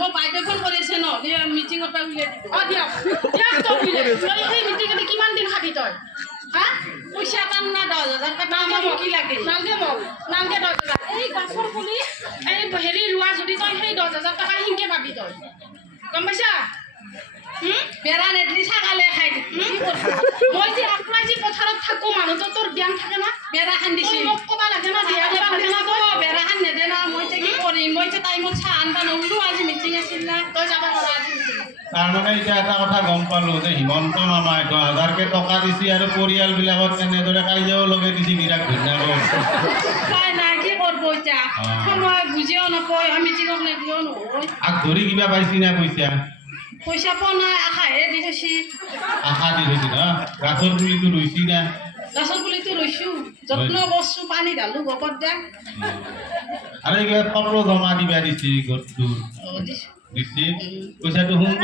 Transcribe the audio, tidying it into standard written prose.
মই বাইদেউ ফোন কৰি আছে ন মিটিঙৰ পৰা উলিয়াই দিব দিয়ক তই উলিয়াই সেই মিটিঙতে কিমান দিন খাবি তই হা পইচা পাম না 10,000 টকা নালগে কি লাগে নালগে 10,000 এই গছৰ পুলি এই হেৰি ৰোৱা যদি তই সেই 10,000 টকা হিংকে পাবি তই গম পাইছা বেৰা নেটলি ছাগালে খাই মই যে আপোনাৰ যে পথাৰত থাকো মানুহটো তোৰ জ্ঞান থাকে না বেৰা খান দিছি মোক ক'বা লাগে না দিয়া দিব লাগে না তই বেৰা খান নেদে না মই যে কি কৰিম মই যে টাইমত চাহ আনবা নলো আজি মিটিং আছিল না তই যাব নোৱাৰা আজি তাৰমানে এতিয়া এটা কথা গম পালো যে হিমন্ত মামাই 10,000কে টকা দিছি আৰু পৰিয়ালবিলাকত কেনেদৰে কাজিয়াও লগাই দিছি বিৰাট ধন্যবাদ উপায় নাই কি কৰিব এতিয়া সময় বুজিও নাপায় মিটিঙত নেদিও নহয় আগ ধৰি কিবা পাইছি না পইচা পোৱা নাই আশাহে দি থৈছি আশা দি থৈছি না গাছৰ পুলিটো ৰুইছি না গাছৰ পুলিটো ৰুইছোঁ যত্ন কৰিছোঁ পানী ঢালোঁ গছত দে আৰু কিবা পত্ৰ জমা দিবা দিছি ঘৰটোৰ দিছোঁ দিছি পইচাটো শুনব